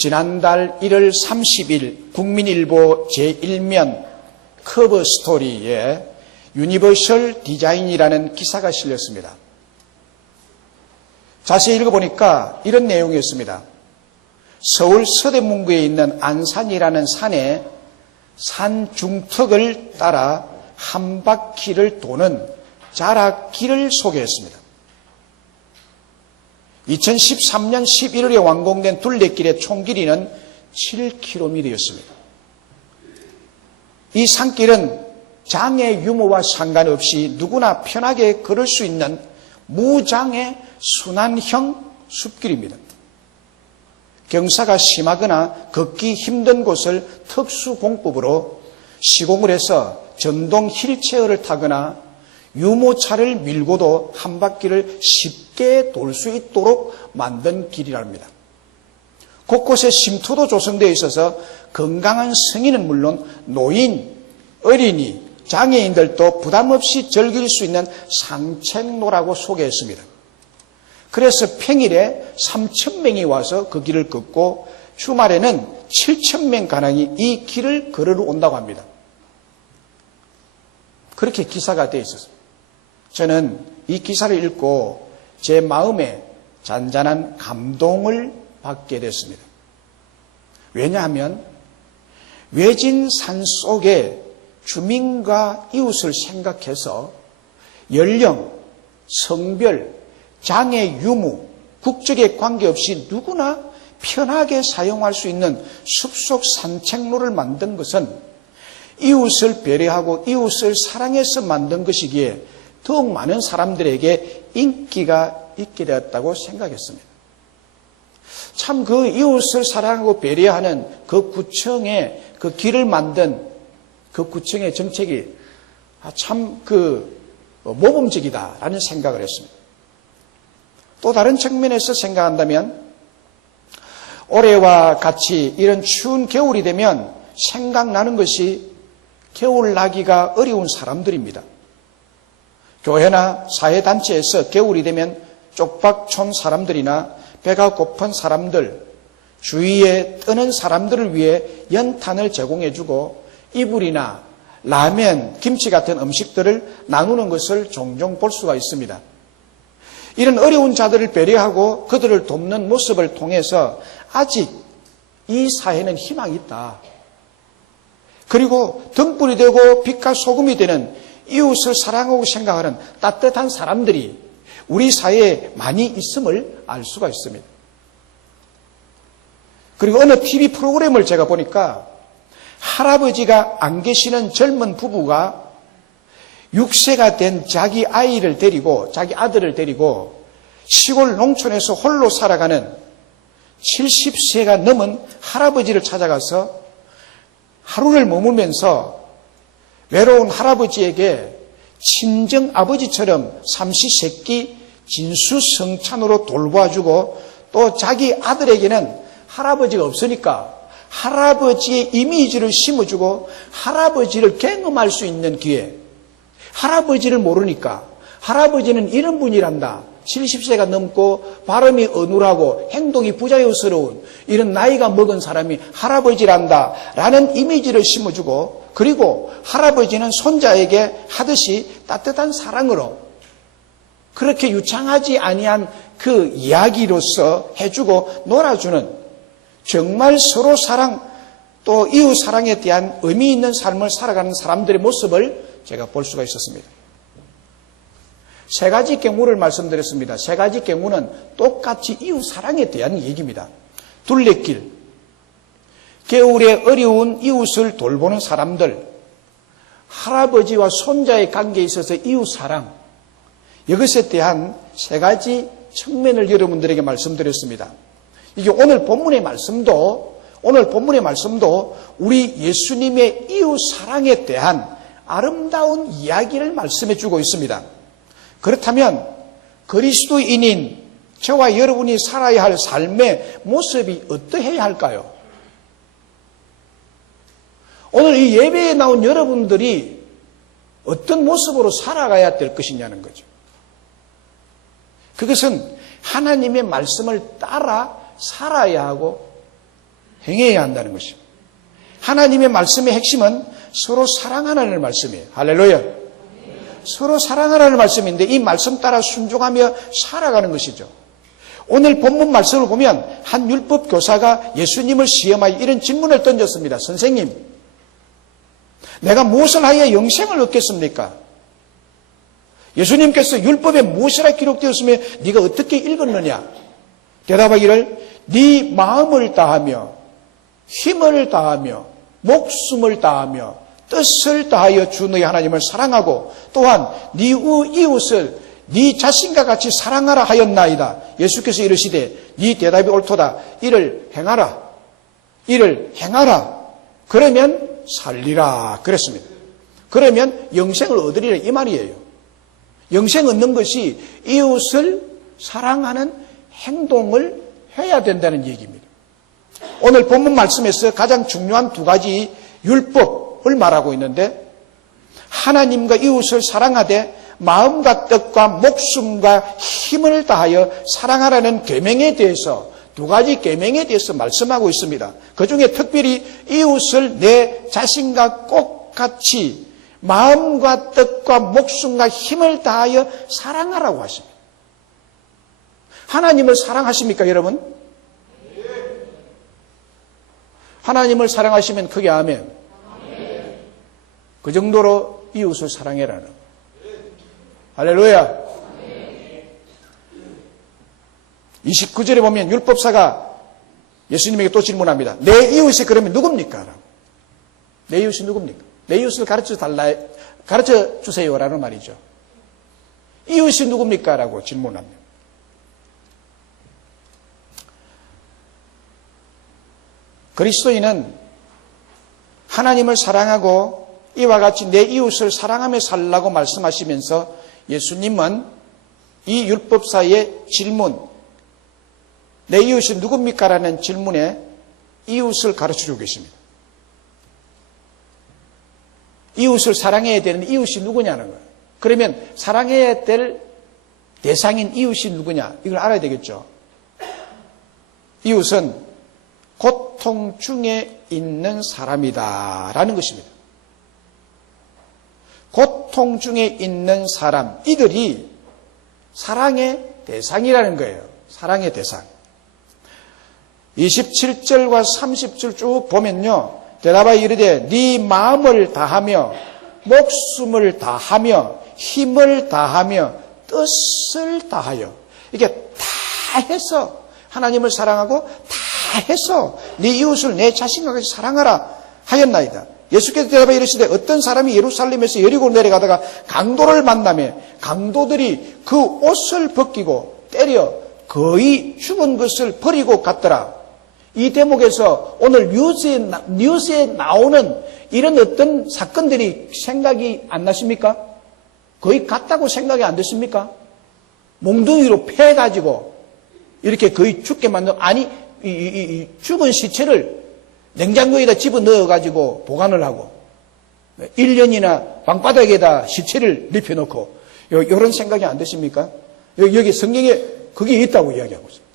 지난달 1월 30일 국민일보 제1면 커버 스토리에 유니버셜 디자인이라는 기사가 실렸습니다. 자세히 읽어보니까 이런 내용이었습니다. 서울 서대문구에 있는 안산이라는 산에 산 중턱을 따라 한 바퀴를 도는 자락길을 소개했습니다. 2013년 11월에 완공된 둘레길의 총 길이는 7km였습니다. 이 산길은 장애 유무와 상관없이 누구나 편하게 걸을 수 있는 무장애 순환형 숲길입니다. 경사가 심하거나 걷기 힘든 곳을 특수공법으로 시공을 해서 전동 휠체어를 타거나 유모차를 밀고도 한 바퀴를 쉽게 돌 수 있도록 만든 길이랍니다. 곳곳에 쉼터도 조성되어 있어서 건강한 성인은 물론 노인, 어린이, 장애인들도 부담 없이 즐길 수 있는 산책로라고 소개했습니다. 그래서 평일에 3,000명이 와서 그 길을 걷고 주말에는 7,000명가량이 이 길을 걸으러 온다고 합니다. 그렇게 기사가 되어 있었습니다. 저는 이 기사를 읽고 제 마음에 잔잔한 감동을 받게 됐습니다. 왜냐하면 외진 산속에 주민과 이웃을 생각해서 연령, 성별, 장애 유무, 국적에 관계없이 누구나 편하게 사용할 수 있는 숲속 산책로를 만든 것은 이웃을 배려하고 이웃을 사랑해서 만든 것이기에 더욱 많은 사람들에게 인기가 있게 되었다고 생각했습니다. 참 그 이웃을 사랑하고 배려하는 그 구청의 그 길을 만든 그 구청의 정책이 참 모범적이다라는 생각을 했습니다. 또 다른 측면에서 생각한다면 올해와 같이 이런 추운 겨울이 되면 생각나는 것이 겨울 나기가 어려운 사람들입니다. 교회나 사회단체에서 겨울이 되면 쪽박촌 사람들이나 배가 고픈 사람들, 주위에 뜨는 사람들을 위해 연탄을 제공해주고 이불이나 라면, 김치 같은 음식들을 나누는 것을 종종 볼 수가 있습니다. 이런 어려운 자들을 배려하고 그들을 돕는 모습을 통해서 아직 이 사회는 희망이 있다. 그리고 등불이 되고 빛과 소금이 되는 이웃을 사랑하고 생각하는 따뜻한 사람들이 우리 사회에 많이 있음을 알 수가 있습니다. 그리고 어느 TV 프로그램을 제가 보니까 할아버지가 안 계시는 젊은 부부가 6세가 된 자기 아이를 데리고, 자기 아들을 데리고 시골 농촌에서 홀로 살아가는 70세가 넘은 할아버지를 찾아가서 하루를 머물면서 외로운 할아버지에게 친정 아버지처럼 삼시세끼 진수성찬으로 돌봐주고 또 자기 아들에게는 할아버지가 없으니까 할아버지의 이미지를 심어주고 할아버지를 경험할 수 있는 기회. 할아버지를 모르니까 할아버지는 이런 분이란다. 70세가 넘고 발음이 어눌하고 행동이 부자연스러운 이런 나이가 먹은 사람이 할아버지란다 라는 이미지를 심어주고 그리고 할아버지는 손자에게 하듯이 따뜻한 사랑으로 그렇게 유창하지 아니한 그 이야기로서 해주고 놀아주는 정말 서로 사랑 또 이웃 사랑에 대한 의미 있는 삶을 살아가는 사람들의 모습을 제가 볼 수가 있었습니다. 세 가지 경우를 말씀드렸습니다. 세 가지 경우는 똑같이 이웃 사랑에 대한 얘기입니다. 둘레길, 겨울에 어려운 이웃을 돌보는 사람들, 할아버지와 손자의 관계에 있어서 이웃 사랑, 이것에 대한 세 가지 측면을 여러분들에게 말씀드렸습니다. 이게 오늘 본문의 말씀도 우리 예수님의 이웃 사랑에 대한 아름다운 이야기를 말씀해 주고 있습니다. 그렇다면 그리스도인인 저와 여러분이 살아야 할 삶의 모습이 어떠해야 할까요? 오늘 이 예배에 나온 여러분들이 어떤 모습으로 살아가야 될 것이냐는 거죠. 그것은 하나님의 말씀을 따라 살아야 하고 행해야 한다는 것입니다. 하나님의 말씀의 핵심은 서로 사랑하라는 말씀이에요. 할렐루야. 서로 사랑하라는 말씀인데 이 말씀 따라 순종하며 살아가는 것이죠. 오늘 본문 말씀을 보면 한 율법 교사가 예수님을 시험하여 이런 질문을 던졌습니다. 선생님, 내가 무엇을 하여 영생을 얻겠습니까? 예수님께서 율법에 무엇이라 기록되었으며 네가 어떻게 읽었느냐? 대답하기를 네 마음을 다하며 힘을 다하며 목숨을 다하며 뜻을 다하여 주 너희 하나님을 사랑하고 또한 네 이웃을 네 자신과 같이 사랑하라 하였나이다. 예수께서 이르시되 네 대답이 옳도다. 이를 행하라. 이를 행하라. 그러면 살리라. 그랬습니다. 그러면 영생을 얻으리라 이 말이에요. 영생 얻는 것이 이웃을 사랑하는 행동을 해야 된다는 얘기입니다. 오늘 본문 말씀에서 가장 중요한 두 가지 율법을 말하고 있는데 하나님과 이웃을 사랑하되 마음과 뜻과 목숨과 힘을 다하여 사랑하라는 계명에 대해서 두 가지 계명에 대해서 말씀하고 있습니다. 그중에 특별히 이웃을 내 자신과 똑같이 마음과 뜻과 목숨과 힘을 다하여 사랑하라고 하십니다. 하나님을 사랑하십니까, 여러분? 하나님을 사랑하시면 크게 아멘. 그 정도로 이웃을 사랑해라는 거예요. 할렐루야. 29절에 보면 율법사가 예수님에게 또 질문합니다. 내 이웃이 그러면 누굽니까? 내 이웃이 누굽니까? 내 이웃을 가르쳐 주세요라는 말이죠. 이웃이 누굽니까? 라고 질문합니다. 그리스도인은 하나님을 사랑하고 이와 같이 내 이웃을 사랑하며 살라고 말씀하시면서 예수님은 이 율법사의 질문, 내 이웃이 누굽니까? 라는 질문에 이웃을 가르쳐주고 계십니다. 이웃을 사랑해야 되는 이웃이 누구냐는 거예요. 그러면 사랑해야 될 대상인 이웃이 누구냐? 이걸 알아야 되겠죠. 이웃은 고통 중에 있는 사람이다 라는 것입니다. 고통 중에 있는 사람, 이들이 사랑의 대상이라는 거예요. 사랑의 대상. 27절과 30절 쭉 보면요. 대답하여 이르되 네 마음을 다하며 목숨을 다하며 힘을 다하며 뜻을 다하여 이게 다 해서 하나님을 사랑하고 다 해서 네 이웃을 내 자신과 같이 사랑하라 하였나이다. 예수께서 대답하여 이르시되 어떤 사람이 예루살렘에서 여리고로 내려가다가 강도를 만나며 강도들이 그 옷을 벗기고 때려 거의 죽은 것을 버리고 갔더라. 이 대목에서 오늘 뉴스에 나오는 이런 어떤 사건들이 생각이 안 나십니까? 거의 같다고 생각이 안 됐습니까? 몽둥이로 패가지고 이렇게 거의 죽게 만든, 아니 이 죽은 시체를 냉장고에다 집어넣어가지고 보관을 하고 1년이나 방바닥에다 시체를 눕혀놓고 이런 생각이 안 되십니까? 여기 성경에 그게 있다고 이야기하고 있어요.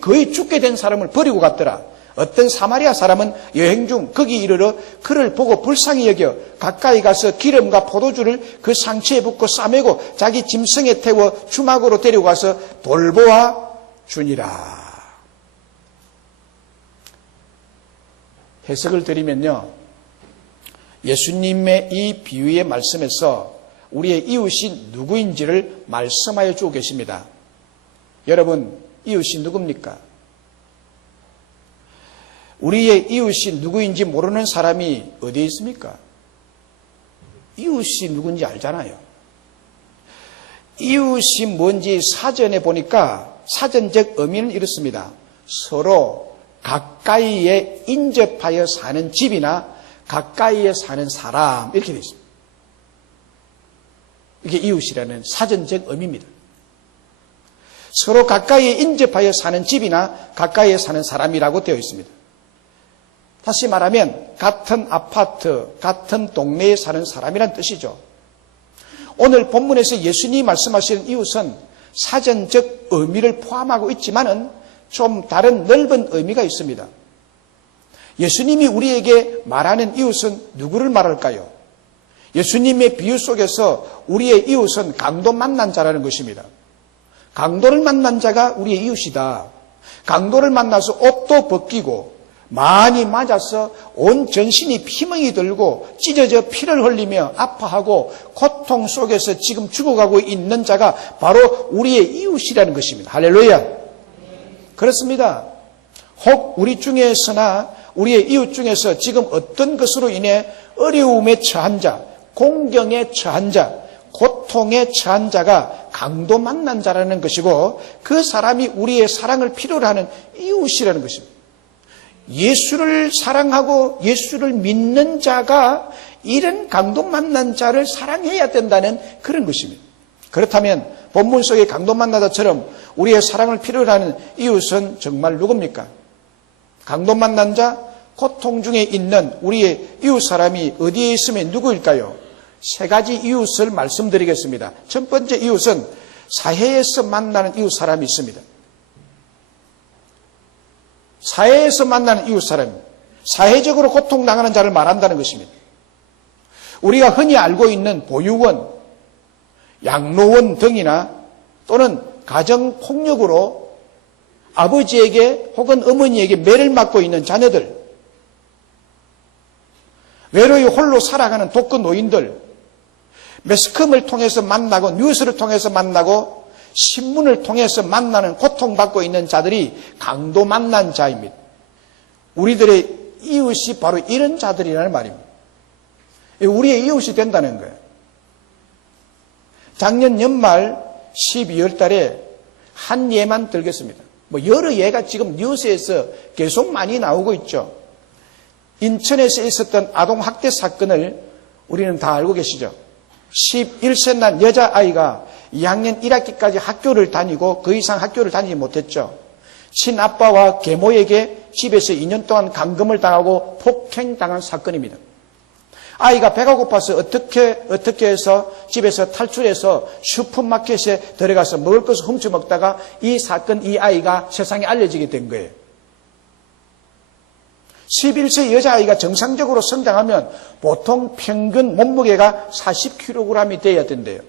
거의 죽게 된 사람을 버리고 갔더라. 어떤 사마리아 사람은 여행 중 거기 이르러 그를 보고 불쌍히 여겨 가까이 가서 기름과 포도주를 그 상처에 붓고 싸매고 자기 짐승에 태워 주막으로 데려가서 돌보아 주니라. 해석을 드리면요, 예수님의 이 비유의 말씀에서 우리의 이웃이 누구인지를 말씀하여 주고 계십니다. 여러분, 이웃이 누굽니까? 우리의 이웃이 누구인지 모르는 사람이 어디에 있습니까? 이웃이 누군지 알잖아요. 이웃이 뭔지 사전에 보니까 사전적 의미는 이렇습니다. 서로 가까이에 인접하여 사는 집이나 가까이에 사는 사람, 이렇게 되어 있습니다. 이게 이웃이라는 사전적 의미입니다. 서로 가까이에 인접하여 사는 집이나 가까이에 사는 사람이라고 되어 있습니다. 다시 말하면 같은 아파트, 같은 동네에 사는 사람이란 뜻이죠. 오늘 본문에서 예수님이 말씀하시는 이웃은 사전적 의미를 포함하고 있지만은 좀 다른 넓은 의미가 있습니다. 예수님이 우리에게 말하는 이웃은 누구를 말할까요? 예수님의 비유 속에서 우리의 이웃은 강도 만난 자라는 것입니다. 강도를 만난 자가 우리의 이웃이다. 강도를 만나서 옷도 벗기고 많이 맞아서 온 전신이 피멍이 들고 찢어져 피를 흘리며 아파하고 고통 속에서 지금 죽어가고 있는 자가 바로 우리의 이웃이라는 것입니다. 할렐루야. 그렇습니다. 혹 우리 중에서나 우리의 이웃 중에서 지금 어떤 것으로 인해 어려움에 처한 자, 공경에 처한 자, 고통에 처한 자가 강도 만난 자라는 것이고 그 사람이 우리의 사랑을 필요로 하는 이웃이라는 것입니다. 예수를 사랑하고 예수를 믿는 자가 이런 강도 만난 자를 사랑해야 된다는 그런 것입니다. 그렇다면 본문 속의 강도 만나다처럼 우리의 사랑을 필요로 하는 이웃은 정말 누굽니까? 강도 만난 자, 고통 중에 있는 우리의 이웃 사람이 어디에 있으면 누구일까요? 세 가지 이웃을 말씀드리겠습니다. 첫 번째 이웃은 사회에서 만나는 이웃 사람이 있습니다. 사회에서 만나는 이웃 사람, 사회적으로 고통당하는 자를 말한다는 것입니다. 우리가 흔히 알고 있는 보육원, 양로원 등이나 또는 가정폭력으로 아버지에게 혹은 어머니에게 매를 맞고 있는 자녀들, 외로이 홀로 살아가는 독거 노인들, 매스컴을 통해서 만나고 뉴스를 통해서 만나고 신문을 통해서 만나는 고통받고 있는 자들이 강도 만난 자입니다. 우리들의 이웃이 바로 이런 자들이라는 말입니다. 우리의 이웃이 된다는 거예요. 작년 연말 12월 달에 한 예만 들겠습니다. 여러 예가 지금 뉴스에서 계속 많이 나오고 있죠. 인천에서 있었던 아동학대 사건을 우리는 다 알고 계시죠. 11세 난 여자아이가 2학년 1학기까지 학교를 다니고 그 이상 학교를 다니지 못했죠. 친아빠와 계모에게 집에서 2년 동안 감금을 당하고 폭행당한 사건입니다. 아이가 배가 고파서 어떻게 해서 집에서 탈출해서 슈퍼마켓에 들어가서 먹을 것을 훔쳐 먹다가 이 사건, 이 아이가 세상에 알려지게 된 거예요. 11세 여자아이가 정상적으로 성장하면 보통 평균 몸무게가 40kg이 돼야 된대요.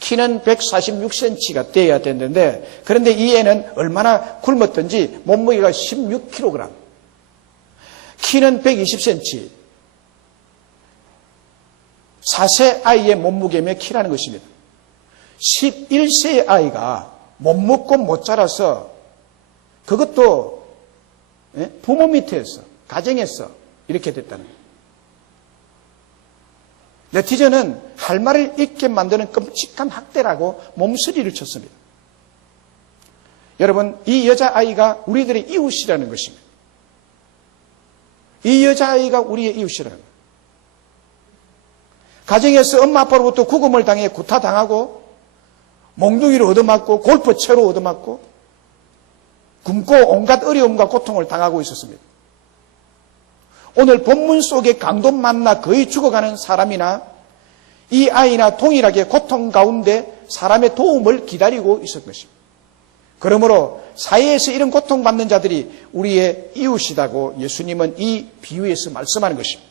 키는 146cm가 돼야 되는데 그런데 이 애는 얼마나 굶었던지 몸무게가 16kg, 키는 120cm, 4세 아이의 몸무게며 키라는 것입니다. 11세의 아이가 못 먹고 못 자라서 그것도 부모 밑에서 가정에서 이렇게 됐다는 거예요. 네티즌은 할 말을 잊게 만드는 끔찍한 학대라고 몸서리를 쳤습니다. 여러분, 이 여자아이가 우리들의 이웃이라는 것입니다. 이 여자아이가 우리의 이웃이라는 거예요. 가정에서 엄마 아빠로부터 구금을 당해 구타당하고 몽둥이로 얻어맞고 골프채로 얻어맞고 굶고 온갖 어려움과 고통을 당하고 있었습니다. 오늘 본문 속에 강도 만나 거의 죽어가는 사람이나 이 아이나 동일하게 고통 가운데 사람의 도움을 기다리고 있었던 것입니다. 그러므로 사회에서 이런 고통받는 자들이 우리의 이웃이라고 예수님은 이 비유에서 말씀하는 것입니다.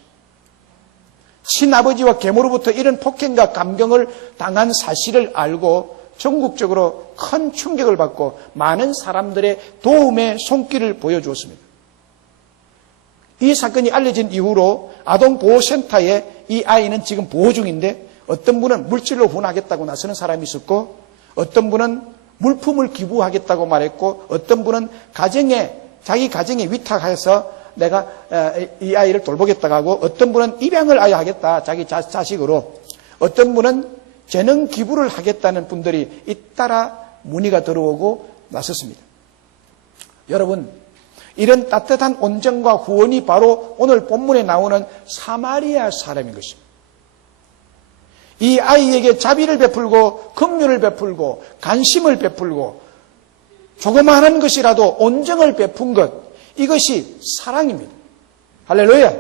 친아버지와 계모로부터 이런 폭행과 감경을 당한 사실을 알고 전국적으로 큰 충격을 받고 많은 사람들의 도움의 손길을 보여주었습니다. 이 사건이 알려진 이후로 아동보호센터에 이 아이는 지금 보호 중인데 어떤 분은 물질로 후원하겠다고 나서는 사람이 있었고 어떤 분은 물품을 기부하겠다고 말했고 어떤 분은 자기 가정에 위탁해서 내가 이 아이를 돌보겠다고 하고 어떤 분은 입양을 아예 하겠다 자기 자식으로 어떤 분은 재능 기부를 하겠다는 분들이 잇따라 문의가 들어오고 나섰습니다. 여러분, 이런 따뜻한 온정과 후원이 바로 오늘 본문에 나오는 사마리아 사람인 것입니다. 이 아이에게 자비를 베풀고 긍휼을 베풀고 관심을 베풀고 조그마한 것이라도 온정을 베푼 것, 이것이 사랑입니다. 할렐루야.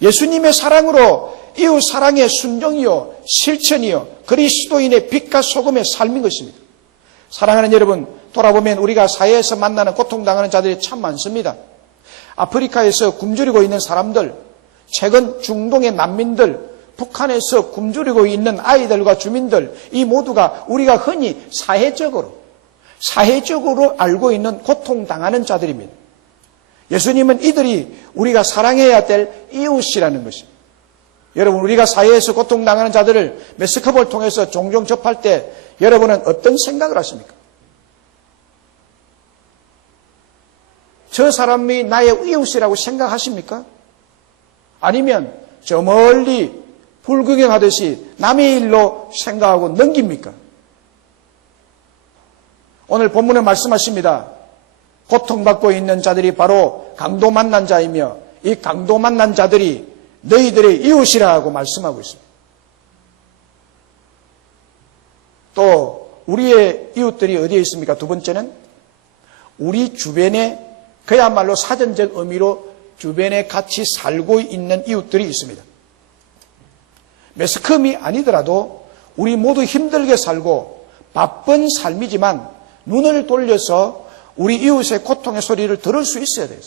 예수님의 사랑으로 이웃 사랑의 순종이요 실천이요 그리스도인의 빛과 소금의 삶인 것입니다. 사랑하는 여러분, 돌아보면 우리가 사회에서 만나는 고통당하는 자들이 참 많습니다. 아프리카에서 굶주리고 있는 사람들, 최근 중동의 난민들, 북한에서 굶주리고 있는 아이들과 주민들, 이 모두가 우리가 흔히 사회적으로 알고 있는 고통당하는 자들입니다. 예수님은 이들이 우리가 사랑해야 될 이웃이라는 것입니다. 여러분, 우리가 사회에서 고통당하는 자들을 매스컴을 통해서 종종 접할 때 여러분은 어떤 생각을 하십니까? 저 사람이 나의 이웃이라고 생각하십니까? 아니면 저 멀리 불구경하듯이 남의 일로 생각하고 넘깁니까? 오늘 본문에 말씀하십니다. 고통받고 있는 자들이 바로 강도 만난 자이며 이 강도 만난 자들이 너희들의 이웃이라고 말씀하고 있습니다. 또 우리의 이웃들이 어디에 있습니까? 두 번째는 우리 주변에 그야말로 사전적 의미로 주변에 같이 살고 있는 이웃들이 있습니다. 매스컴이 아니더라도 우리 모두 힘들게 살고 바쁜 삶이지만 눈을 돌려서 우리 이웃의 고통의 소리를 들을 수 있어야 돼요.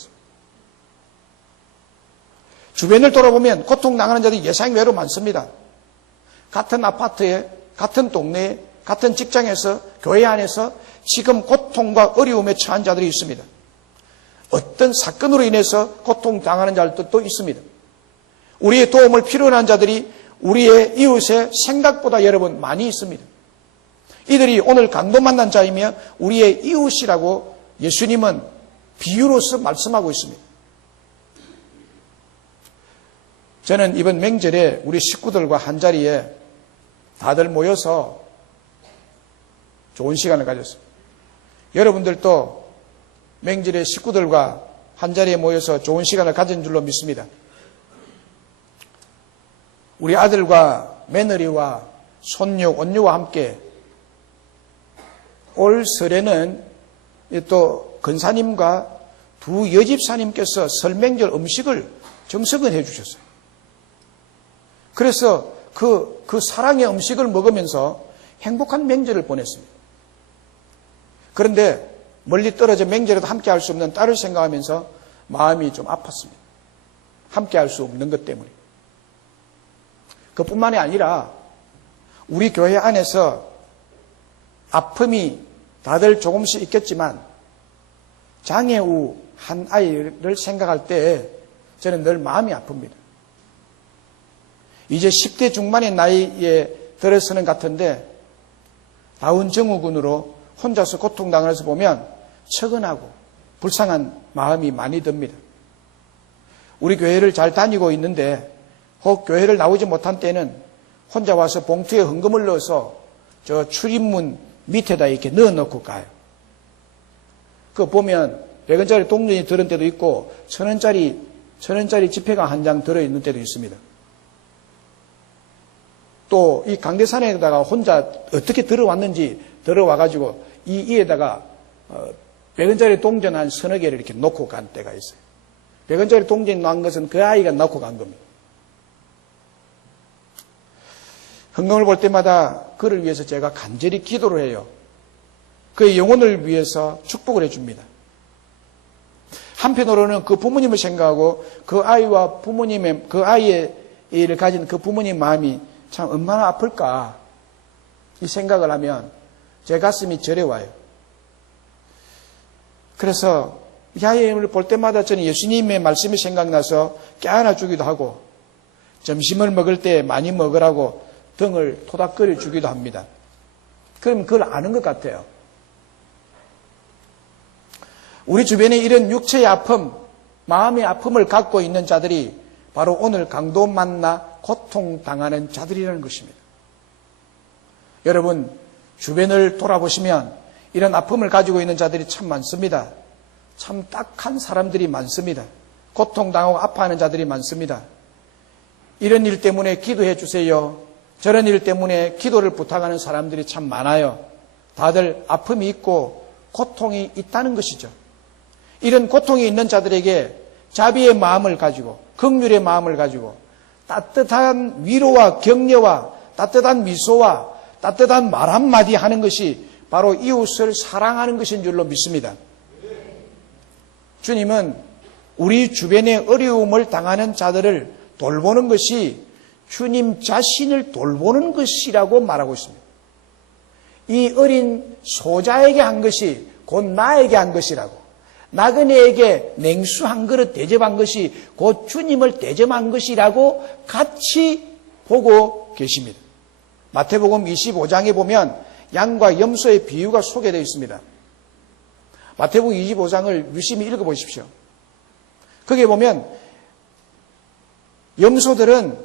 주변을 돌아보면 고통당하는 자들이 예상외로 많습니다. 같은 아파트에, 같은 동네에, 같은 직장에서, 교회 안에서 지금 고통과 어려움에 처한 자들이 있습니다. 어떤 사건으로 인해서 고통당하는 자들도 있습니다. 우리의 도움을 필요로 하는 자들이 우리의 이웃의 생각보다 여러분 많이 있습니다. 이들이 오늘 강도 만난 자이며 우리의 이웃이라고 예수님은 비유로서 말씀하고 있습니다. 저는 이번 명절에 우리 식구들과 한자리에 다들 모여서 좋은 시간을 가졌습니다. 여러분들도 명절에 식구들과 한자리에 모여서 좋은 시간을 가진 줄로 믿습니다. 우리 아들과 며느리와 손녀, 온유와 함께 올 설에는 또 근사님과 두 여집사님께서 설 명절 음식을 정석은 해주셨어요. 그래서 그 사랑의 음식을 먹으면서 행복한 명절을 보냈습니다. 그런데 멀리 떨어져 명절에도 함께 할 수 없는 딸을 생각하면서 마음이 좀 아팠습니다. 함께 할 수 없는 것 때문에. 그뿐만이 아니라 우리 교회 안에서 아픔이 다들 조금씩 있겠지만 장애우 한 아이를 생각할 때 저는 늘 마음이 아픕니다. 이제 10대 중반의 나이에 들어서는 같은데 다운증후군으로 혼자서 고통당하면서 보면 측은하고 불쌍한 마음이 많이 듭니다. 우리 교회를 잘 다니고 있는데 혹 교회를 나오지 못한 때는 혼자 와서 봉투에 헌금을 넣어서 저 출입문 밑에다 이렇게 넣어놓고 가요. 그거 보면 100원짜리 동전이 들은 때도 있고 1000원짜리 지폐가 한 장 들어있는 때도 있습니다. 또 이 강대산에다가 혼자 어떻게 들어왔는지 들어와가지고 이 위에다가 100원짜리 동전 한 서너 개를 이렇게 놓고 간 때가 있어요. 100원짜리 동전이 나온 것은 그 아이가 놓고 간 겁니다. 헌금을 볼 때마다 그를 위해서 제가 간절히 기도를 해요. 그의 영혼을 위해서 축복을 해줍니다. 한편으로는 그 부모님을 생각하고 그 아이와 부모님의, 그 아이의 일을 가진 그 부모님 마음이 참 얼마나 아플까 이 생각을 하면 제 가슴이 저려와요. 그래서 이 아이를 볼 때마다 저는 예수님의 말씀이 생각나서 깨안아 주기도 하고 점심을 먹을 때 많이 먹으라고 등을 토닥거려 주기도 합니다. 그럼 그걸 아는 것 같아요. 우리 주변에 이런 육체의 아픔, 마음의 아픔을 갖고 있는 자들이 바로 오늘 강도 만나 고통당하는 자들이라는 것입니다. 여러분, 주변을 돌아보시면 이런 아픔을 가지고 있는 자들이 참 많습니다. 참 딱한 사람들이 많습니다. 고통당하고 아파하는 자들이 많습니다. 이런 일 때문에 기도해 주세요. 저런 일 때문에 기도를 부탁하는 사람들이 참 많아요. 다들 아픔이 있고 고통이 있다는 것이죠. 이런 고통이 있는 자들에게 자비의 마음을 가지고 긍휼의 마음을 가지고 따뜻한 위로와 격려와 따뜻한 미소와 따뜻한 말 한마디 하는 것이 바로 이웃을 사랑하는 것인 줄로 믿습니다. 주님은 우리 주변에 어려움을 당하는 자들을 돌보는 것이 주님 자신을 돌보는 것이라고 말하고 있습니다. 이 어린 소자에게 한 것이 곧 나에게 한 것이라고, 나그네에게 냉수 한 그릇 대접한 것이 곧 주님을 대접한 것이라고 같이 보고 계십니다. 마태복음 25장에 보면 양과 염소의 비유가 소개되어 있습니다. 마태복음 25장을 유심히 읽어보십시오. 거기에 보면 염소들은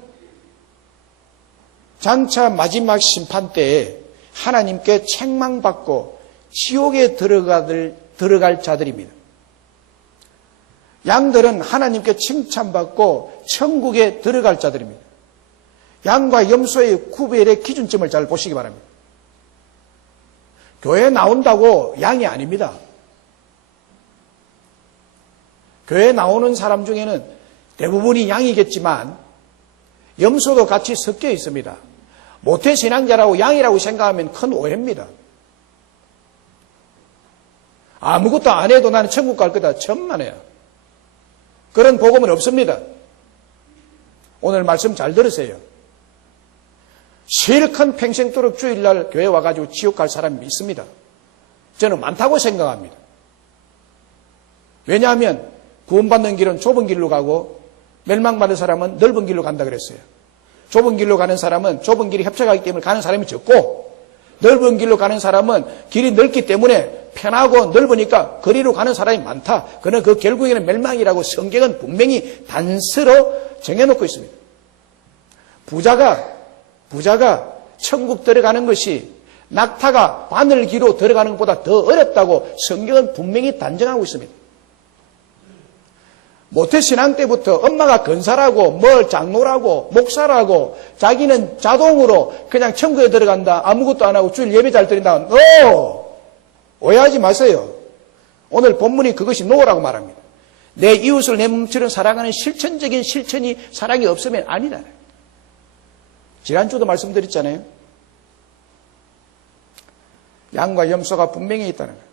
장차 마지막 심판 때에 하나님께 책망받고 지옥에 들어갈 자들입니다. 양들은 하나님께 칭찬받고 천국에 들어갈 자들입니다. 양과 염소의 구별의 기준점을 잘 보시기 바랍니다. 교회에 나온다고 양이 아닙니다. 교회에 나오는 사람 중에는 대부분이 양이겠지만 염소도 같이 섞여 있습니다. 모태신앙자라고 양이라고 생각하면 큰 오해입니다. 아무것도 안 해도 나는 천국 갈 거다. 천만에요. 그런 복음은 없습니다. 오늘 말씀 잘 들으세요. 실컷 평생도록 주일날 교회 와가지고 지옥 갈 사람이 있습니다. 저는 많다고 생각합니다. 왜냐하면 구원받는 길은 좁은 길로 가고 멸망받는 사람은 넓은 길로 간다 그랬어요. 좁은 길로 가는 사람은 좁은 길이 협착하기 때문에 가는 사람이 적고, 넓은 길로 가는 사람은 길이 넓기 때문에 편하고 넓으니까 거리로 가는 사람이 많다. 그러나 그 결국에는 멸망이라고 성경은 분명히 단서로 정해놓고 있습니다. 부자가 천국 들어가는 것이 낙타가 바늘기로 들어가는 것보다 더 어렵다고 성경은 분명히 단정하고 있습니다. 모태신앙 때부터 엄마가 건사라고 장로라고 목사라고 자기는 자동으로 그냥 천국에 들어간다, 아무것도 안 하고 주일 예배 잘 드린다. 오해하지 마세요. 오늘 본문이 그것이 노라고 말합니다. 내 이웃을 내 몸처럼 사랑하는 실천적인 실천이 사랑이 없으면 아니다. 지난주도 말씀드렸잖아요. 양과 염소가 분명히 있다는 거예요.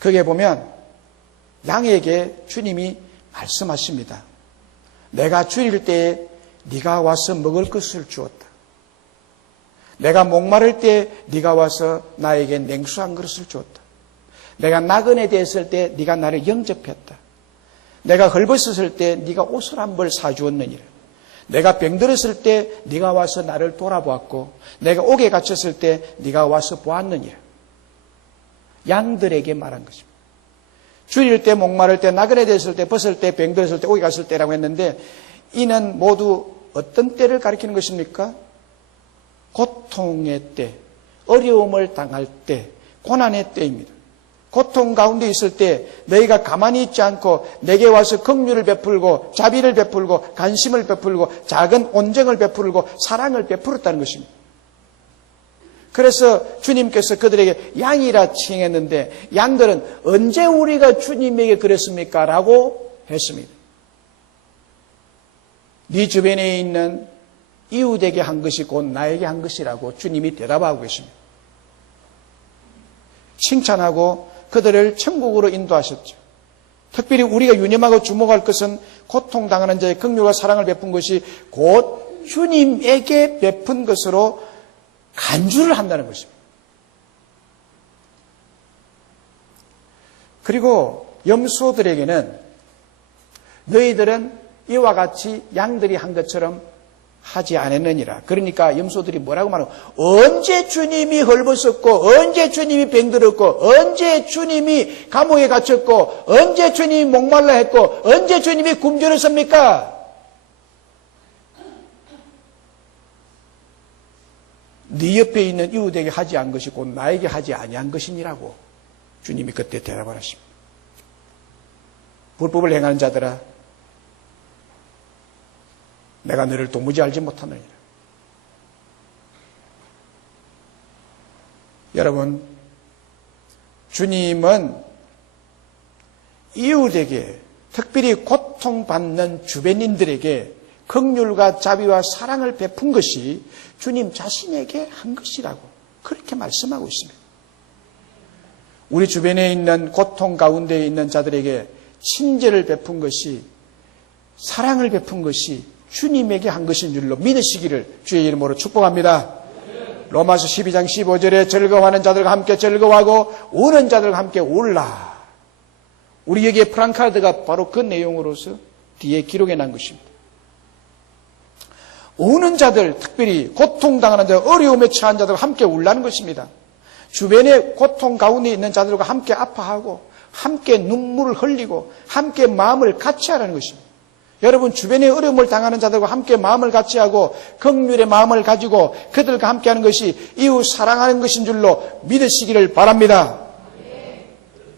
거기에 보면 양에게 주님이 말씀하십니다. 내가 주일 때에 네가 와서 먹을 것을 주었다. 내가 목마를 때 네가 와서 나에게 냉수 한 그릇을 주었다. 내가 나그네 되었을 때 네가 나를 영접했다. 내가 헐벗었을 때 네가 옷을 한 벌 사주었느니라. 내가 병들었을 때 네가 와서 나를 돌아보았고 내가 옥에 갇혔을 때 네가 와서 보았느니라. 양들에게 말한 것입니다. 주일 때, 목마를 때, 나그네 됐을 때, 벗을 때, 병들었을 때, 옥에 갔을 때라고 했는데 이는 모두 어떤 때를 가리키는 것입니까? 고통의 때, 어려움을 당할 때, 고난의 때입니다. 고통 가운데 있을 때 너희가 가만히 있지 않고 내게 와서 긍휼을 베풀고 자비를 베풀고 관심을 베풀고 작은 온정을 베풀고 사랑을 베풀었다는 것입니다. 그래서 주님께서 그들에게 양이라 칭했는데 양들은 언제 우리가 주님에게 그랬습니까? 라고 했습니다. 네 주변에 있는 이웃에게 한 것이 곧 나에게 한 것이라고 주님이 대답하고 계십니다. 칭찬하고 그들을 천국으로 인도하셨죠. 특별히 우리가 유념하고 주목할 것은 고통당하는 자의 긍휼과 사랑을 베푼 것이 곧 주님에게 베푼 것으로 간주를 한다는 것입니다. 그리고 염소들에게는 너희들은 이와 같이 양들이 한 것처럼 하지 않았느니라. 그러니까 염소들이 뭐라고 말하고, 언제 주님이 헐벗었고 언제 주님이 병들었고 언제 주님이 감옥에 갇혔고 언제 주님이 목말라 했고 언제 주님이 굶주렸습니까? 네 옆에 있는 이웃에게 하지 않은 것이 곧 나에게 하지 아니한 것이니라고 주님이 그때 대답을 하십니다. 불법을 행하는 자들아, 내가 너를 도무지 알지 못하느니라. 여러분, 주님은 이웃에게, 특별히 고통받는 주변인들에게 긍휼과 자비와 사랑을 베푼 것이 주님 자신에게 한 것이라고 그렇게 말씀하고 있습니다. 우리 주변에 있는 고통 가운데 있는 자들에게 친절을 베푼 것이, 사랑을 베푼 것이 주님에게 한 것인 줄로 믿으시기를 주의 이름으로 축복합니다. 로마서 12장 15절에 즐거워하는 자들과 함께 즐거워하고 우는 자들과 함께 울라. 우리에게 프랑카드가 바로 그 내용으로서 뒤에 기록해 난 것입니다. 우는 자들, 특별히 고통당하는 자들, 어려움에 처한 자들과 함께 울라는 것입니다. 주변에 고통 가운데 있는 자들과 함께 아파하고 함께 눈물을 흘리고 함께 마음을 같이 하라는 것입니다. 여러분, 주변에 어려움을 당하는 자들과 함께 마음을 같이 하고 긍휼의 마음을 가지고 그들과 함께 하는 것이 이웃 사랑하는 것인 줄로 믿으시기를 바랍니다.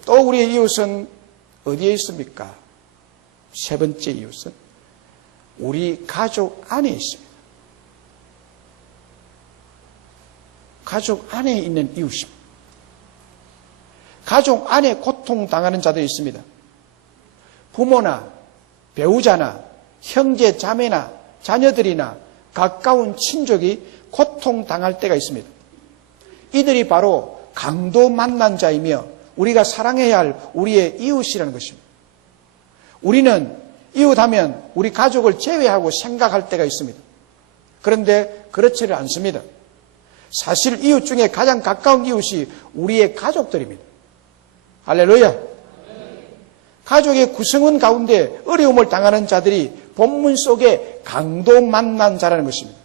또 우리의 이웃은 어디에 있습니까? 세 번째 이웃은 우리 가족 안에 있습니다. 가족 안에 있는 이웃입니다. 가족 안에 고통당하는 자들이 있습니다. 부모나 배우자나 형제 자매나 자녀들이나 가까운 친족이 고통당할 때가 있습니다. 이들이 바로 강도 만난 자이며 우리가 사랑해야 할 우리의 이웃이라는 것입니다. 우리는 이웃하면 우리 가족을 제외하고 생각할 때가 있습니다. 그런데 그렇지를 않습니다. 사실 이웃 중에 가장 가까운 이웃이 우리의 가족들입니다. 할렐루야. 가족의 구성원 가운데 어려움을 당하는 자들이 본문 속에 강도 만난 자라는 것입니다.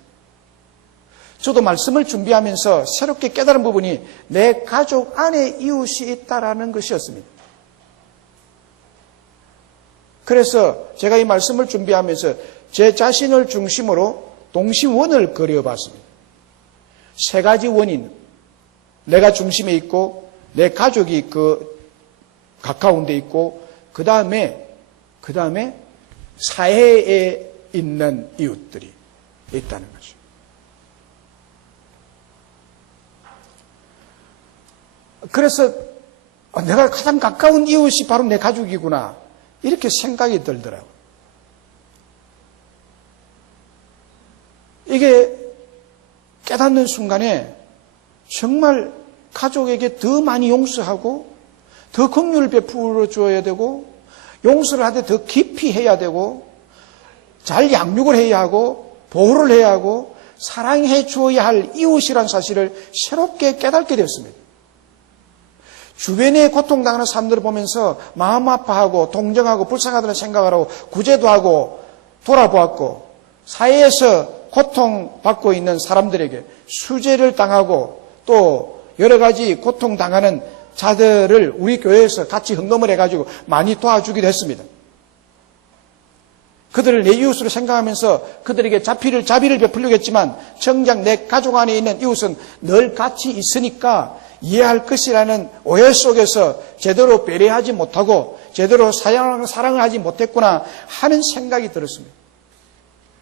저도 말씀을 준비하면서 새롭게 깨달은 부분이 내 가족 안에 이웃이 있다라는 것이었습니다. 그래서 제가 이 말씀을 준비하면서 제 자신을 중심으로 동심원을 그려봤습니다. 세 가지 원인, 내가 중심에 있고 내 가족이 그 가까운 데 있고 그 다음에 사회에 있는 이웃들이 있다는 거죠. 그래서 내가 가장 가까운 이웃이 바로 내 가족이구나 이렇게 생각이 들더라고요. 이게 깨닫는 순간에 정말 가족에게 더 많이 용서하고 더 긍휼을 베풀어 줘야 되고 용서를 하되 더 깊이 해야 되고 잘 양육을 해야 하고 보호를 해야 하고 사랑해 주어야 할 이웃이라는 사실을 새롭게 깨닫게 되었습니다. 주변에 고통당하는 사람들을 보면서 마음 아파하고 동정하고 불쌍하다는 생각을 하고 구제도 하고 돌아보았고 사회에서 고통받고 있는 사람들에게 수재를 당하고 또 여러 가지 고통당하는 자들을 우리 교회에서 같이 헌금을 해가지고 많이 도와주기도 했습니다. 그들을 내 이웃으로 생각하면서 그들에게 자비를 베풀려고 했지만 정작 내 가족 안에 있는 이웃은 늘 같이 있으니까 이해할 것이라는 오해 속에서 제대로 배려하지 못하고 제대로 사랑을 하지 못했구나 하는 생각이 들었습니다.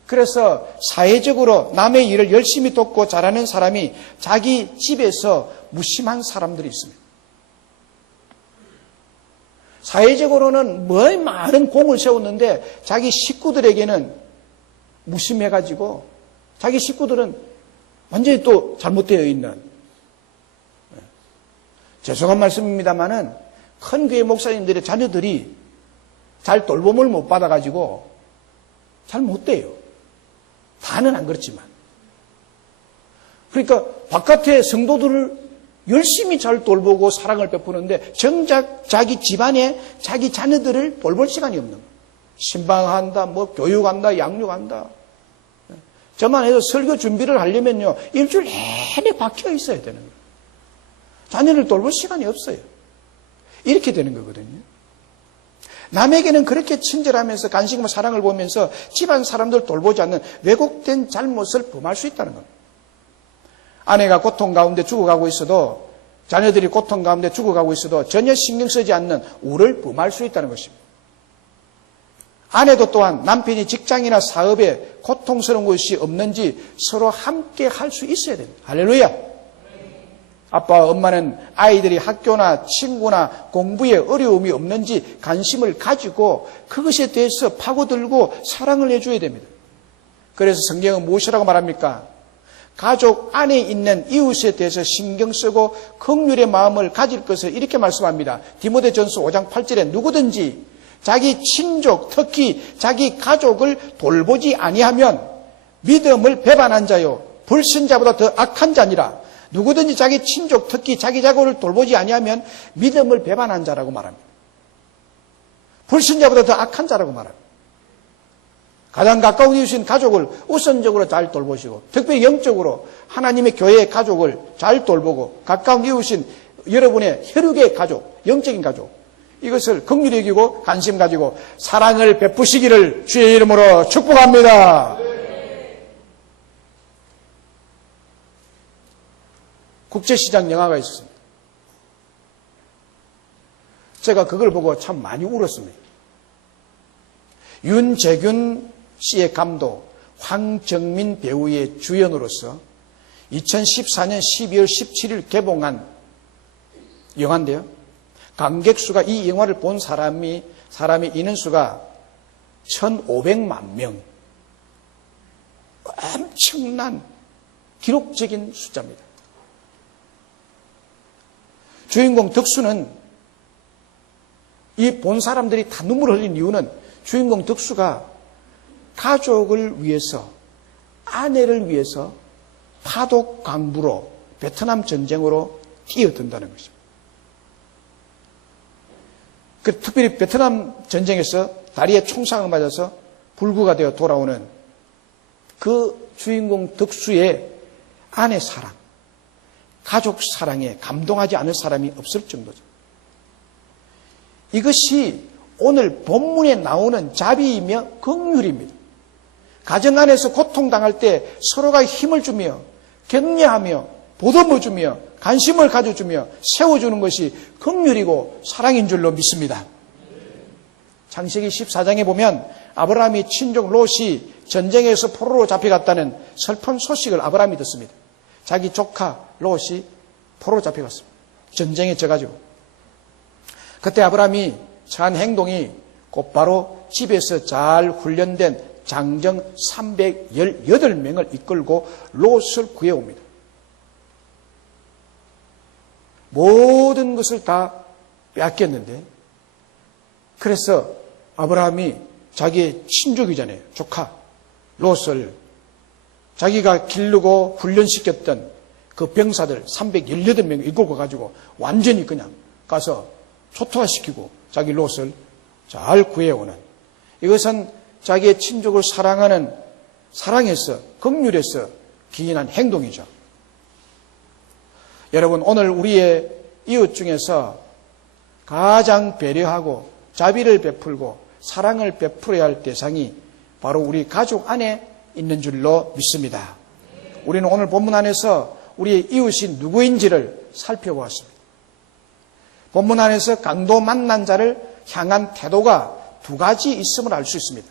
그래서 사회적으로 남의 일을 열심히 돕고 잘하는 사람이 자기 집에서 무심한 사람들이 있습니다. 사회적으로는 많은 공을 세웠는데 자기 식구들에게는 무심해가지고 자기 식구들은 완전히 또 잘못되어 있는, 죄송한 말씀입니다만은 큰 교회 목사님들의 자녀들이 잘 돌봄을 못 받아가지고 잘 못 돼요. 다는 안 그렇지만. 그러니까 바깥의 성도들을 열심히 잘 돌보고 사랑을 베푸는데 정작 자기 집안에 자기 자녀들을 돌볼 시간이 없는 거예요. 신방한다, 교육한다, 양육한다. 저만 해도 설교 준비를 하려면요, 일주일 내내 박혀 있어야 되는 거예요. 자녀를 돌볼 시간이 없어요. 이렇게 되는 거거든요. 남에게는 그렇게 친절하면서 간식과 사랑을 보면서 집안 사람들 돌보지 않는 왜곡된 잘못을 범할 수 있다는 겁니다. 아내가 고통 가운데 죽어가고 있어도, 자녀들이 고통 가운데 죽어가고 있어도 전혀 신경 쓰지 않는 우를 범할 수 있다는 것입니다. 아내도 또한 남편이 직장이나 사업에 고통스러운 것이 없는지 서로 함께 할 수 있어야 됩니다. 할렐루야. 아빠와 엄마는 아이들이 학교나 친구나 공부에 어려움이 없는지 관심을 가지고 그것에 대해서 파고들고 사랑을 해줘야 됩니다. 그래서 성경은 무엇이라고 말합니까? 가족 안에 있는 이웃에 대해서 신경 쓰고 긍휼의 마음을 가질 것을 이렇게 말씀합니다. 디모데전서 5장 8절에 누구든지 자기 친족, 특히 자기 가족을 돌보지 아니하면 믿음을 배반한 자요 불신자보다 더 악한 자니라. 누구든지 자기 친족, 특히 자기 자손을 돌보지 아니하면 믿음을 배반한 자라고 말합니다. 불신자보다 더 악한 자라고 말합니다. 가장 가까운 이웃인 가족을 우선적으로 잘 돌보시고, 특별히 영적으로 하나님의 교회의 가족을 잘 돌보고, 가까운 이웃인 여러분의 혈육의 가족, 영적인 가족, 이것을 긍휼히 여기고 관심 가지고 사랑을 베푸시기를 주의 이름으로 축복합니다. 국제시장 영화가 있었습니다. 제가 그걸 보고 참 많이 울었습니다. 윤재균 씨의 감독, 황정민 배우의 주연으로서 2014년 12월 17일 개봉한 영화인데요. 관객수가 이 영화를 본 사람이 인원수가 1,500만 명. 엄청난 기록적인 숫자입니다. 주인공 덕수는 이 본 사람들이 다 눈물을 흘린 이유는 주인공 덕수가 가족을 위해서, 아내를 위해서 파독 강부로 베트남 전쟁으로 뛰어든다는 것입니다. 특별히 베트남 전쟁에서 다리에 총상을 맞아서 불구가 되어 돌아오는 그 주인공 덕수의 아내 사랑, 가족 사랑에 감동하지 않을 사람이 없을 정도죠. 이것이 오늘 본문에 나오는 자비이며 긍휼입니다. 가정 안에서 고통당할 때 서로가 힘을 주며 격려하며 보듬어주며 관심을 가져주며 세워주는 것이 긍휼이고 사랑인 줄로 믿습니다. 창세기 14장에 보면 아브라함이 친족 롯이 전쟁에서 포로로 잡혀갔다는 슬픈 소식을 아브라함이 듣습니다. 자기 조카 롯이 포로로 잡혀갔습니다. 전쟁에 져가지고. 그때 아브라함이 처한 행동이 곧바로 집에서 잘 훈련된 장정 318명을 이끌고 롯을 구해옵니다. 모든 것을 다 빼앗겼는데, 그래서 아브라함이 자기의 친족이잖아요. 조카 롯을 자기가 기르고 훈련시켰던 그 병사들 318명을 이끌고 가지고 완전히 그냥 가서 초토화시키고 자기 롯을 잘 구해오는, 이것은 자기의 친족을 사랑하는 사랑에서, 긍휼에서 기인한 행동이죠. 여러분, 오늘 우리의 이웃 중에서 가장 배려하고 자비를 베풀고 사랑을 베풀어야 할 대상이 바로 우리 가족 안에 있는 줄로 믿습니다. 우리는 오늘 본문 안에서 우리의 이웃이 누구인지를 살펴보았습니다. 본문 안에서 강도 만난 자를 향한 태도가 두 가지 있음을 알 수 있습니다.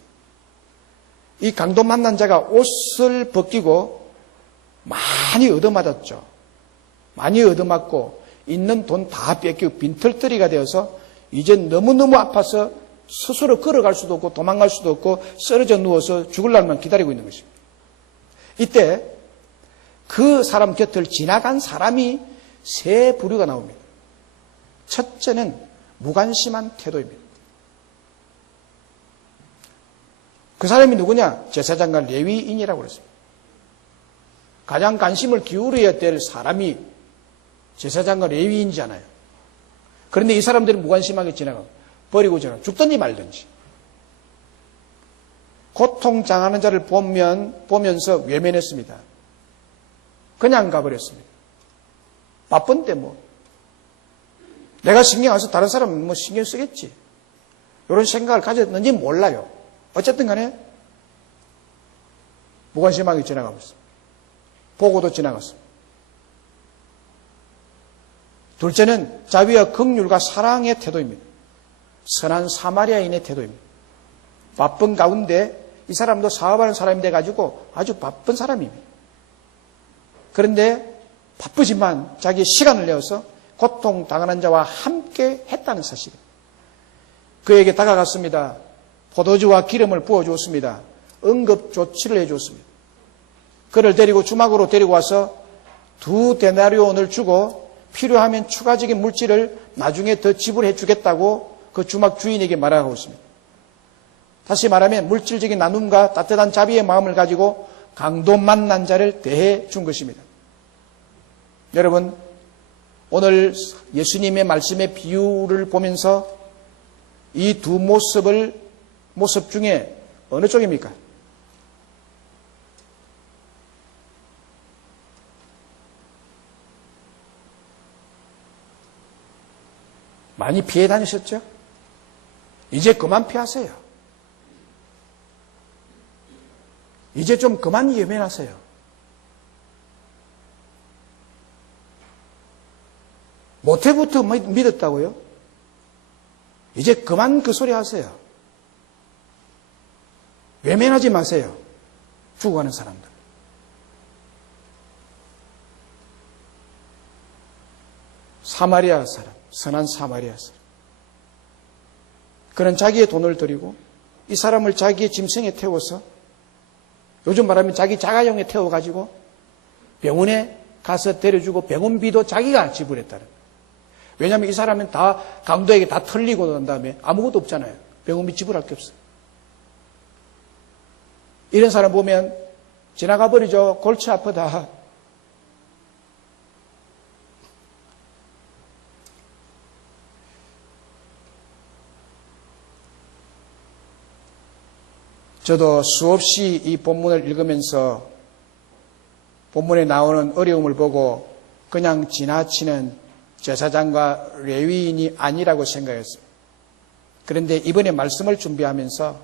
이 강도 만난 자가 옷을 벗기고 많이 얻어맞았죠. 많이 얻어맞고 있는 돈 다 뺏기고 빈털터리가 되어서 이제 너무너무 아파서 스스로 걸어갈 수도 없고 도망갈 수도 없고 쓰러져 누워서 죽을 날만 기다리고 있는 것입니다. 이때 그 사람 곁을 지나간 사람이 세 부류가 나옵니다. 첫째는 무관심한 태도입니다. 그 사람이 누구냐? 제사장과 레위인이라고 그랬습니다. 가장 관심을 기울여야 될 사람이 제사장과 레위인이잖아요. 그런데 이 사람들은 무관심하게 지나가고 버리고 지나가고 죽든지 말든지. 고통당하는 자를 보면서 외면했습니다. 그냥 가버렸습니다. 바쁜데 뭐. 내가 신경 안 써서 다른 사람은 뭐 신경 쓰겠지. 이런 생각을 가졌는지 몰라요. 어쨌든 간에 무관심하게 지나가고 있습니다. 보고도 지나갔습니다. 둘째는 자비와 긍휼과 사랑의 태도입니다. 선한 사마리아인의 태도입니다. 바쁜 가운데 이 사람도 사업하는 사람이 돼가지고 아주 바쁜 사람입니다. 그런데 바쁘지만 자기 시간을 내어서 고통당하는 자와 함께 했다는 사실입니다. 그에게 다가갔습니다. 포도주와 기름을 부어주었습니다. 응급 조치를 해줬습니다. 그를 데리고 주막으로 데리고 와서 2데나리온을 주고 필요하면 추가적인 물질을 나중에 더 지불해 주겠다고 그 주막 주인에게 말하고 있습니다. 다시 말하면 물질적인 나눔과 따뜻한 자비의 마음을 가지고 강도 만난 자를 대해 준 것입니다. 여러분, 오늘 예수님의 말씀의 비유를 보면서 이 두 모습 중에 어느 쪽입니까? 많이 피해 다니셨죠? 이제 그만 피하세요. 이제 좀 그만 예민하세요. 모태부터 믿었다고요? 이제 그만 그 소리 하세요. 외면하지 마세요. 죽어가는 사람들. 사마리아 사람, 선한 사마리아 사람. 그는 자기의 돈을 들이고 이 사람을 자기의 짐승에 태워서, 요즘 말하면 자기 자가용에 태워가지고 병원에 가서 데려주고 병원비도 자기가 지불했다는 거예요. 왜냐하면 이 사람은 다 강도에게 다 털리고 난 다음에 아무것도 없잖아요. 병원비 지불할 게 없어요. 이런 사람 보면 지나가 버리죠. 골치 아프다. 저도 수없이 이 본문을 읽으면서 본문에 나오는 어려움을 보고 그냥 지나치는 제사장과 레위인이 아니라고 생각했습니다. 그런데 이번에 말씀을 준비하면서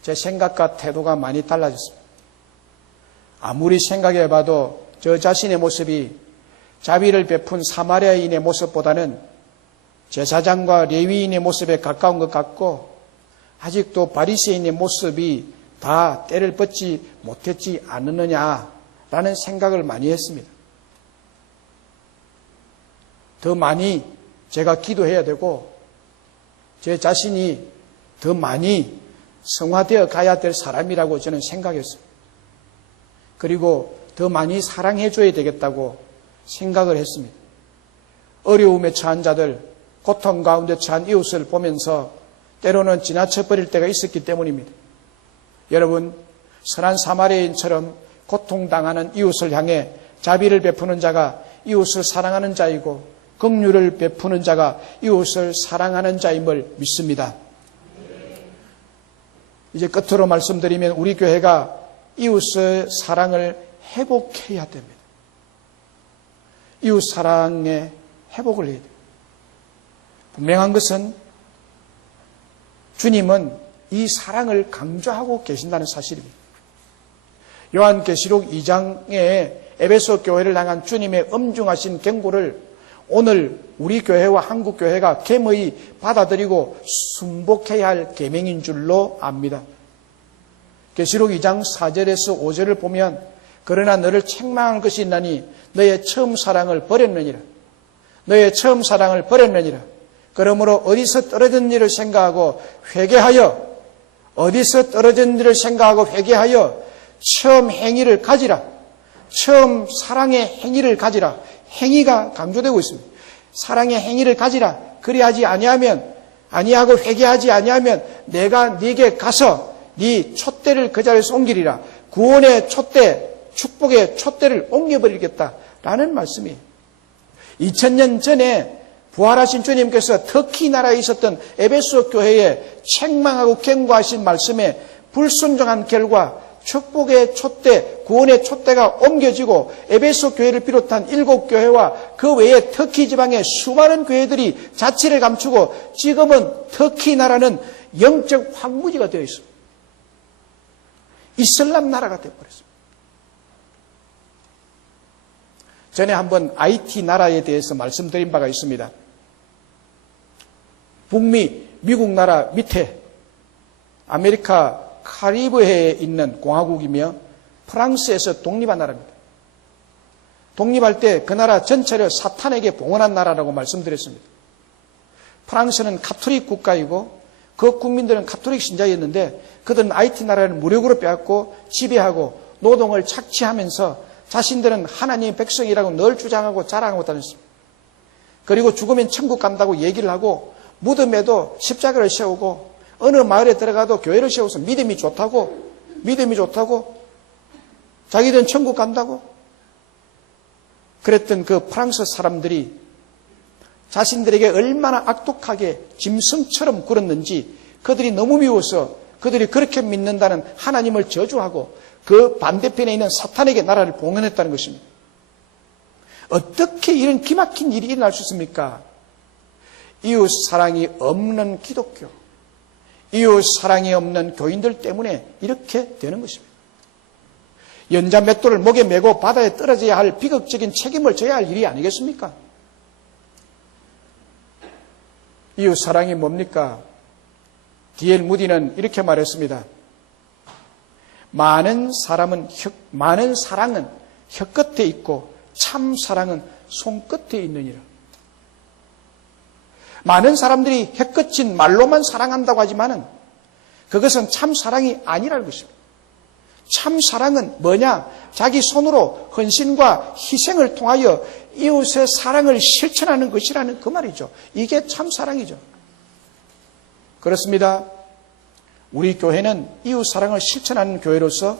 제 생각과 태도가 많이 달라졌습니다. 아무리 생각해봐도 저 자신의 모습이 자비를 베푼 사마리아인의 모습보다는 제사장과 레위인의 모습에 가까운 것 같고, 아직도 바리새인의 모습이 다 때를 벗지 못했지 않느냐라는 생각을 많이 했습니다. 더 많이 제가 기도해야 되고 제 자신이 더 많이 성화되어 가야 될 사람이라고 저는 생각했습니다. 그리고 더 많이 사랑해 줘야 되겠다고 생각을 했습니다. 어려움에 처한 자들, 고통 가운데 처한 이웃을 보면서 때로는 지나쳐 버릴 때가 있었기 때문입니다. 여러분, 선한 사마리아인처럼 고통당하는 이웃을 향해 자비를 베푸는 자가 이웃을 사랑하는 자이고, 긍휼을 베푸는 자가 이웃을 사랑하는 자임을 믿습니다. 이제 끝으로 말씀드리면 우리 교회가 이웃의 사랑을 회복해야 됩니다. 이웃 사랑의 회복을 해야 됩니다. 분명한 것은 주님은 이 사랑을 강조하고 계신다는 사실입니다. 요한계시록 2장에 에베소 교회를 향한 주님의 엄중하신 경고를 오늘 우리 교회와 한국 교회가 겸허히 받아들이고 순복해야 할 계명인 줄로 압니다. 계시록 2장 4절에서 5절을 보면, 그러나 너를 책망할 것이 있나니 너의 처음 사랑을 버렸느니라. 너의 처음 사랑을 버렸느니라. 그러므로 어디서 떨어졌는지를 생각하고 회개하여, 어디서 떨어졌는지를 생각하고 회개하여 처음 행위를 가지라. 처음 사랑의 행위를 가지라. 행위가 강조되고 있습니다. 사랑의 행위를 가지라. 그리하지 아니하고 회개하지 아니하면 내가 네게 가서 네 촛대를 그 자리에서 옮기리라. 구원의 촛대, 축복의 촛대를 옮겨버리겠다라는 말씀이에요. 2000년 전에 부활하신 주님께서 터키 나라에 있었던 에베소 교회에 책망하고 경고하신 말씀에 불순종한 결과 축복의 촛대, 구원의 촛대가 옮겨지고 에베소 교회를 비롯한 7교회와 그 외에 터키 지방의 수많은 교회들이 자치를 감추고 지금은 터키 나라는 영적 황무지가 되어 있습니다. 이슬람 나라가 되어버렸습니다. 전에 한번 IT 나라에 대해서 말씀드린 바가 있습니다. 북미, 미국 나라 밑에 아메리카 카리브해에 있는 공화국이며 프랑스에서 독립한 나라입니다. 독립할 때 그 나라 전체를 사탄에게 봉헌한 나라라고 말씀드렸습니다. 프랑스는 가톨릭 국가이고 그 국민들은 가톨릭 신자였는데 그들은 IT 나라를 무력으로 빼앗고 지배하고 노동을 착취하면서 자신들은 하나님의 백성이라고 늘 주장하고 자랑하고 다녔습니다. 그리고 죽으면 천국 간다고 얘기를 하고 무덤에도 십자가를 세우고 어느 마을에 들어가도 교회를 세워서 믿음이 좋다고 자기들은 천국 간다고 그랬던 그 프랑스 사람들이 자신들에게 얼마나 악독하게 짐승처럼 굴었는지 그들이 너무 미워서 그들이 그렇게 믿는다는 하나님을 저주하고 그 반대편에 있는 사탄에게 나라를 봉헌했다는 것입니다. 어떻게 이런 기막힌 일이 일어날 수 있습니까? 이웃 사랑이 없는 기독교, 이웃 사랑이 없는 교인들 때문에 이렇게 되는 것입니다. 연자 맷돌을 목에 메고 바다에 떨어져야 할 비극적인 책임을 져야 할 일이 아니겠습니까? 이웃 사랑이 뭡니까? D.L. 무디는 이렇게 말했습니다. 많은 사랑은 혀끝에 있고 참 사랑은 손끝에 있느니라. 많은 사람들이 혀끝인 말로만 사랑한다고 하지만은 그것은 참 사랑이 아니라는 것입니다. 참 사랑은 뭐냐? 자기 손으로 헌신과 희생을 통하여 이웃의 사랑을 실천하는 것이라는 그 말이죠. 이게 참 사랑이죠. 그렇습니다. 우리 교회는 이웃 사랑을 실천하는 교회로서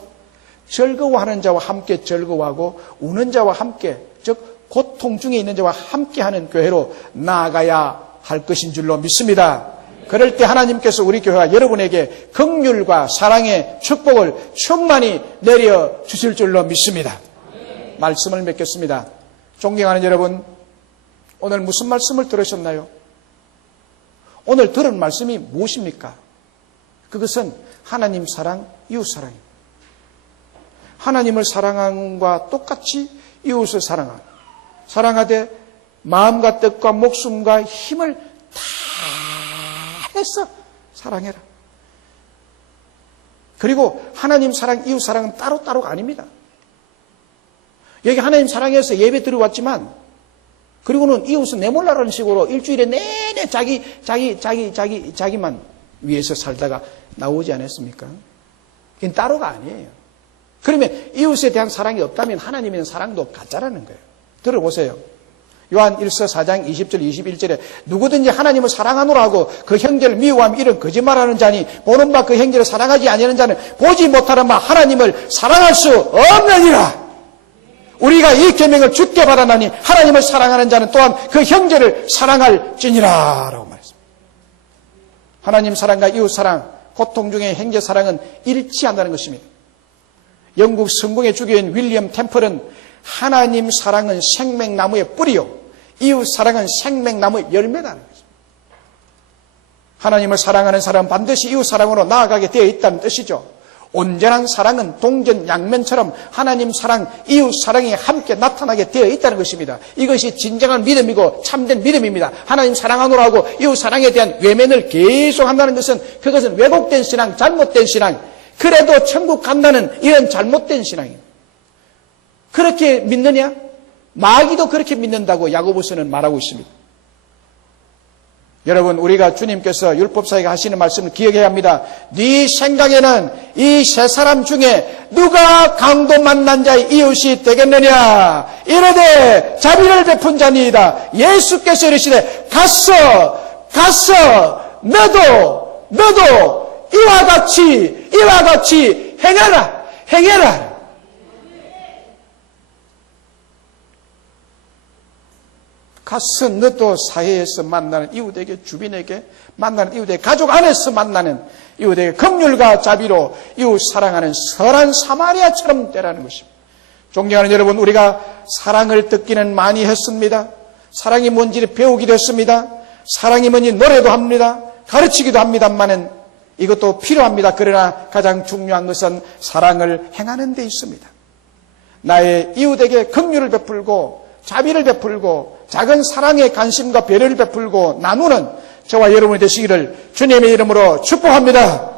즐거워하는 자와 함께 즐거워하고 우는 자와 함께, 즉 고통 중에 있는 자와 함께하는 교회로 나아가야 할 것인 줄로 믿습니다. 그럴 때 하나님께서 우리 교회와 여러분에게 긍휼과 사랑의 축복을 충만히 내려주실 줄로 믿습니다. 말씀을 맺겠습니다. 존경하는 여러분, 오늘 무슨 말씀을 들으셨나요? 오늘 들은 말씀이 무엇입니까? 그것은 하나님 사랑, 이웃 사랑입니다. 하나님을 사랑함과 똑같이 이웃을 사랑하되 마음과 뜻과 목숨과 힘을 다 해서 사랑해라. 그리고 하나님 사랑, 이웃 사랑은 따로따로가 아닙니다. 여기 하나님 사랑해서 예배 들어왔지만 그리고는 이웃은 내 몰라라는 식으로 일주일에 내내 자기만 위해서 살다가 나오지 않았습니까? 이건 따로가 아니에요. 그러면 이웃에 대한 사랑이 없다면 하나님에 대한 사랑도 가짜라는 거예요. 들어보세요. 요한 1서 4장 20절 21절에 누구든지 하나님을 사랑하노라 하고 그 형제를 미워하면 이런 거짓말하는 자니 보는 바 그 형제를 사랑하지 아니하는 자는 보지 못하는 바 하나님을 사랑할 수 없느니라. 우리가 이 계명을 주께 받아나니 하나님을 사랑하는 자는 또한 그 형제를 사랑할지니라 라고 말했습니다. 하나님 사랑과 이웃 사랑, 고통 중에 형제 사랑은 일치한다는 것입니다. 영국 성공의 주교인 윌리엄 템플은 하나님 사랑은 생명나무의 뿌리요 이웃 사랑은 생명나무의 열매라는 것입니다. 하나님을 사랑하는 사람은 반드시 이웃 사랑으로 나아가게 되어 있다는 뜻이죠. 온전한 사랑은 동전양면처럼 하나님 사랑, 이웃 사랑이 함께 나타나게 되어 있다는 것입니다. 이것이 진정한 믿음이고 참된 믿음입니다. 하나님 사랑하노라 하고 이웃 사랑에 대한 외면을 계속 한다는 것은 그것은 왜곡된 신앙, 잘못된 신앙, 그래도 천국 간다는 이런 잘못된 신앙입니다. 그렇게 믿느냐? 마귀도 그렇게 믿는다고 야고보서는 말하고 있습니다. 여러분, 우리가 주님께서 율법사에게 하시는 말씀을 기억해야 합니다. 네 생각에는 이 세 사람 중에 누가 강도 만난 자의 이웃이 되겠느냐? 이르되 자비를 베푼 자니이다. 예수께서 이르시되 가서 너도 이와 같이 행해라. 가서 너도 사회에서 만나는 이웃에게, 주변에게 만나는 이웃에게, 가족 안에서 만나는 이웃에게 긍휼과 자비로 이웃 사랑하는 선한 사마리아처럼 되라는 것입니다. 존경하는 여러분, 우리가 사랑을 듣기는 많이 했습니다. 사랑이 뭔지를 배우기도 했습니다. 사랑이 뭔지 노래도 합니다. 가르치기도 합니다만은 이것도 필요합니다. 그러나 가장 중요한 것은 사랑을 행하는 데 있습니다. 나의 이웃에게 긍휼을 베풀고 자비를 베풀고 작은 사랑의 관심과 배려를 베풀고 나누는 저와 여러분이 되시기를 주님의 이름으로 축복합니다.